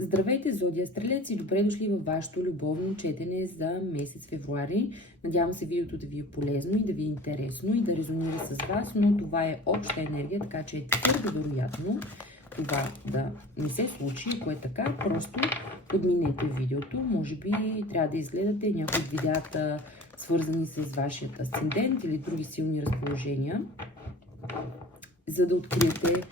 Здравейте, Зодия Стрелец, и добре дошли във вашето любовно четене за месец февруари. Надявам се видеото да ви е полезно и да ви е интересно и да резонира с вас, но това е обща енергия, така че е твърде вероятно това да не се случи. Ако е така, просто подминете видеото. Може би трябва да изгледате някои от видеята, свързани с вашият асцендент или други силни разположения, за да откриете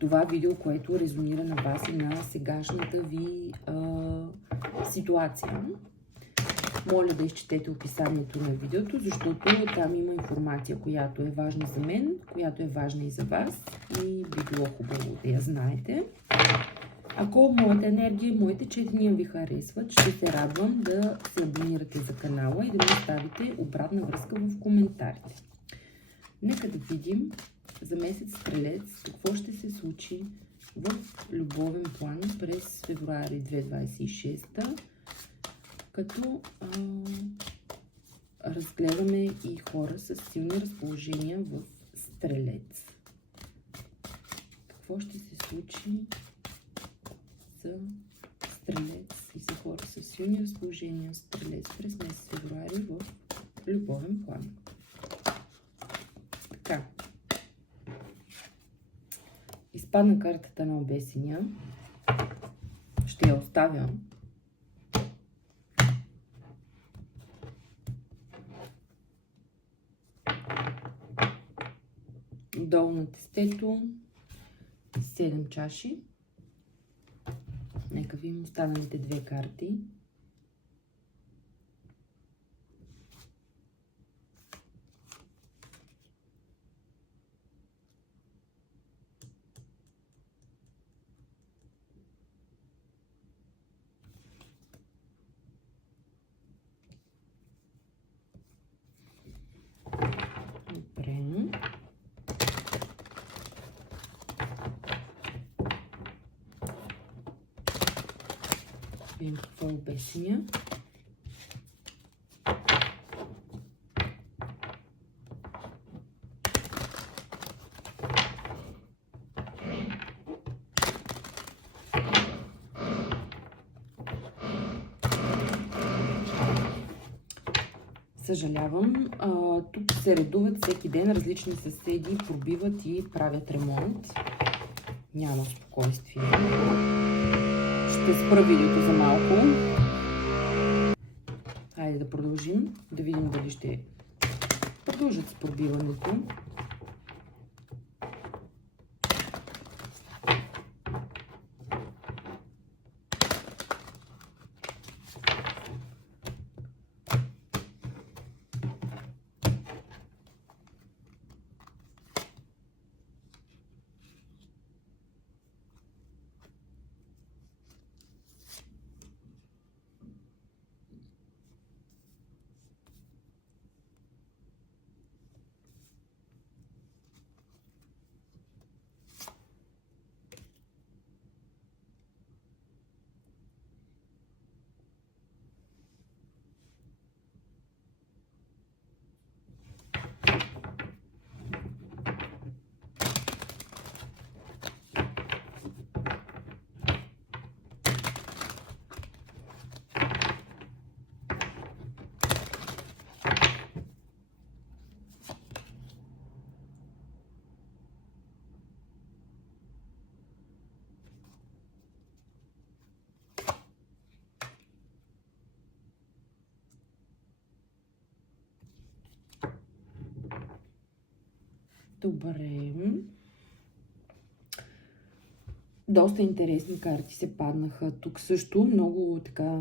това видео, което резонира на вас и на сегашната ви ситуация. Моля да изчетете описанието на видеото, защото там има информация, която е важна за мен, която е важна и за вас и би било хубаво да я знаете. Ако моята енергия и моите четения ви харесват, ще се радвам да се абонирате за канала и да ми оставите обратна връзка в коментарите. Нека да видим за месец Стрелец какво ще се случи в любовен план през февруари 2026, като разгледаме и хора с силни разположения в Стрелец. Какво ще се случи за Стрелец и за хора с силни разположения в Стрелец през месец февруари в любовен план? Така. Изпадна картата на обесения. Ще я оставя. Долу на тестето 7 чаши. Нека видим останалите две карти. Видим какво е обесения. Съжалявам, тук се редуват всеки ден различни съседи, пробиват и правят ремонт. Няма спокойствие. Ще спра видеото за малко. Хайде да продължим, да видим дали ще продължат с пробиването. Добре. Доста интересни карти се паднаха. Тук също много така...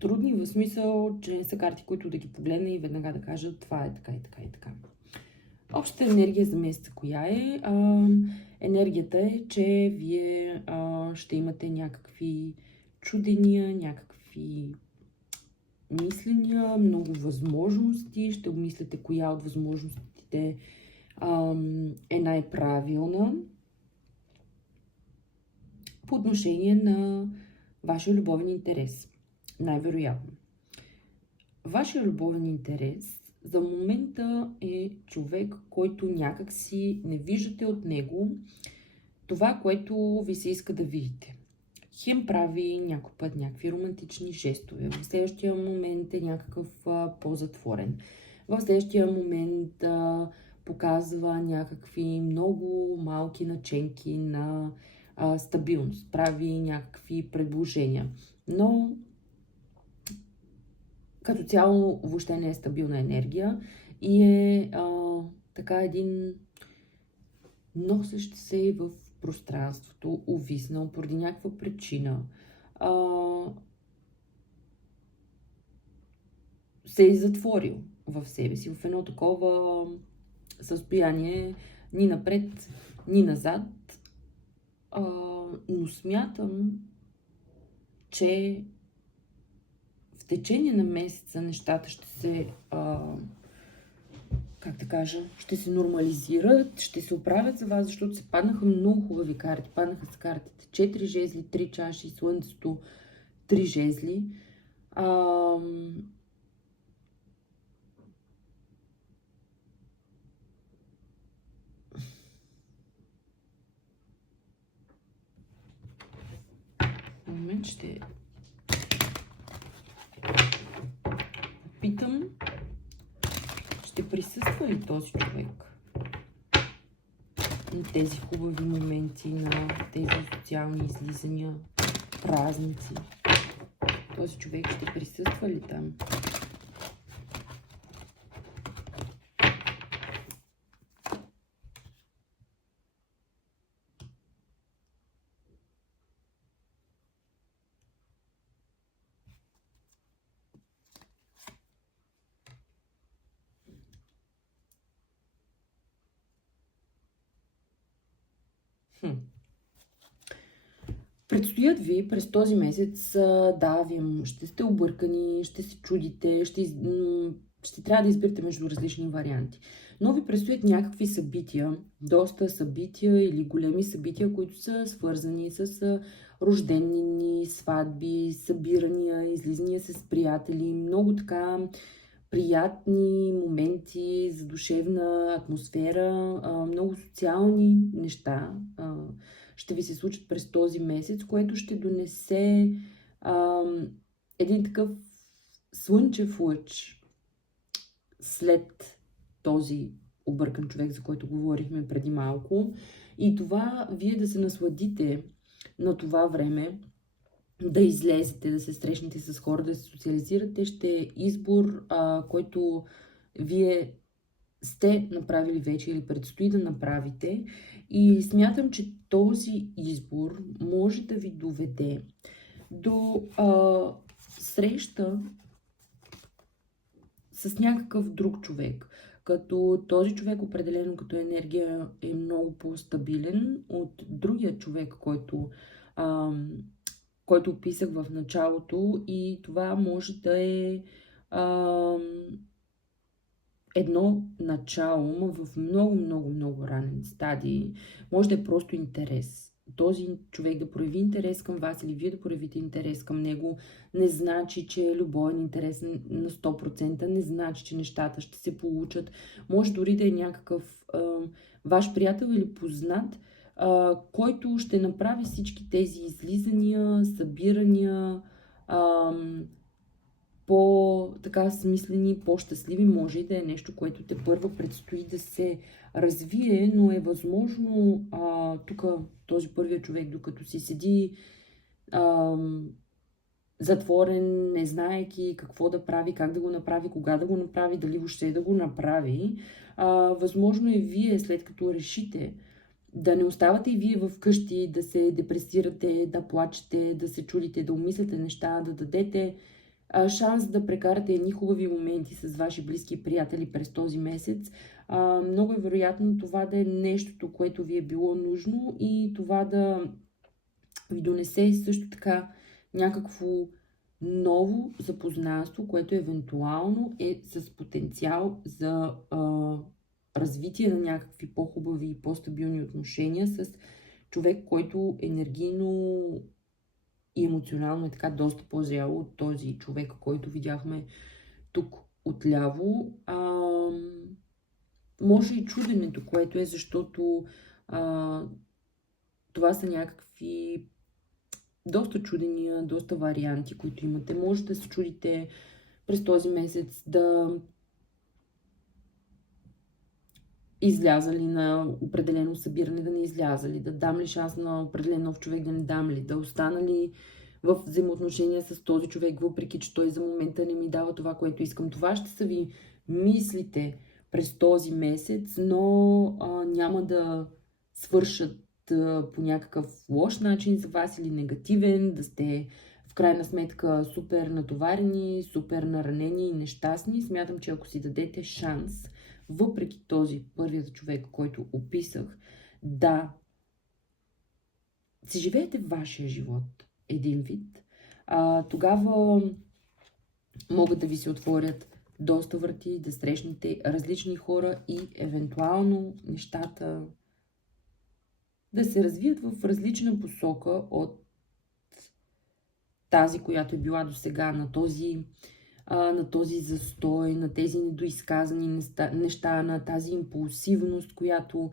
трудни в смисъл, че не са карти, които да ги погледна и веднага да кажа това е така и така и така. Общата енергия за месеца коя е? Енергията е, че вие ще имате някакви чудения, някакви мисления, много възможности. Ще обмисляте коя от възможностите е най-правилна по отношение на вашия любовен интерес. Най-вероятно. вашия любовен интерес за момента е човек, който някак си не виждате от него това, което ви се иска да видите. Хем прави някой път някакви романтични жестове, в следващия момент е някакъв по-затворен, в следващия момент показва някакви много малки наченки на стабилност, прави някакви предложения, но като цяло въобще не е стабилна енергия и е така един носещ се в пространството, увиснал поради някаква причина. Се е затворил в себе си, в едно такова състояние, ни напред, ни назад. Но смятам, че в течение на месеца нещата ще се, как да кажа, ще се нормализират, ще се оправят за вас, защото се паднаха много хубави карти. Паднаха с картите 4 жезли, 3 чаши, слънцето, 3 жезли. Момент ще питам, ще присъства ли този човек на тези хубави моменти, на тези социални излизания, празници. Този човек ще присъства ли там? Предстоят ви през този месец, да, вие ще сте объркани, ще се чудите, ще трябва да изберете между различни варианти. Но ви предстоят някакви събития, доста събития или големи събития, които са свързани с рождени, сватби, събирания, излизания с приятели, много така приятни моменти, задушевна атмосфера, много социални неща ще ви се случат през този месец, което ще донесе един такъв слънчев лъч след този объркан човек, за който говорихме преди малко. И това вие да се насладите на това време, да излезете, да се срещнете с хора, да се социализирате, ще е избор, който вие сте направили вече или предстои да направите. И смятам, че този избор може да ви доведе до среща с някакъв друг човек. Като този човек определено като енергия е много по-стабилен от другия човек, който описах в началото, и това може да е едно начало, но в много ранен стадий. Може да е просто интерес. Този човек да прояви интерес към вас или вие да проявите интерес към него, не значи, че е любовен интерес на 100%, не значи, че нещата ще се получат. Може дори да е някакъв ваш приятел или познат, който ще направи всички тези излизания, събирания, по-така смислени, по-щастливи. Може и да е нещо, което те първо предстои да се развие, но е възможно тук този първият човек, докато си седи затворен, не знаейки какво да прави, как да го направи, кога да го направи, дали въобще да го направи, възможно е вие, след като решите да не оставате и вие вкъщи, да се депресирате, да плачете, да се чудите, да умисляте неща, да дадете шанс да прекарате едни хубави моменти с ваши близки приятели през този месец. Много е вероятно това да е нещото, което ви е било нужно, и това да ви донесе също така някакво ново запознанство, което евентуално е с потенциал за развитие на някакви по-хубави и по-стабилни отношения с човек, който енергийно и емоционално е така доста по-зряло от този човек, който видяхме тук отляво, може и чуденето, което е, защото това са някакви доста чудения, доста варианти, които имате. Може да се чудите през този месец да изляза ли на определено събиране, да не изляза ли, да дам ли шанс на определен нов човек, да не дам ли, да остана ли в взаимоотношения с този човек, въпреки че той за момента не ми дава това, което искам. Това ще са ви мислите през този месец, но няма да свършат по някакъв лош начин за вас или негативен, да сте в крайна сметка супер натоварени, супер наранени и нещастни. Смятам, че ако си дадете шанс, въпреки този първият човек, който описах, да си живеете вашия живот един вид, тогава могат да ви се отворят доста врати, да срещнете различни хора и евентуално нещата да се развият в различна посока от тази, която е била до сега, на този застой, на тези недоизказани неща, на тази импулсивност, която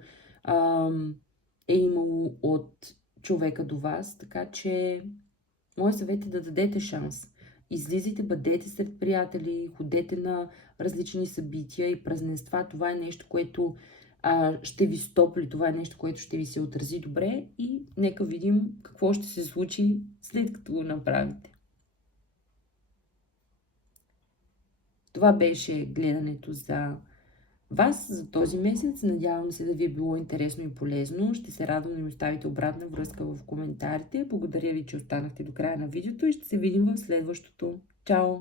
е имало от човека до вас. Така че, моят съвет е да дадете шанс. Излизайте, бъдете сред приятели, ходете на различни събития и празненства. Това е нещо, което ще ви стопли, това е нещо, което ще ви се отрази добре и нека видим какво ще се случи след като го направите. Това беше гледането за вас за този месец. Надявам се да ви е било интересно и полезно. Ще се радвам да ми оставите обратна връзка в коментарите. Благодаря ви, че останахте до края на видеото и ще се видим в следващото. Чао!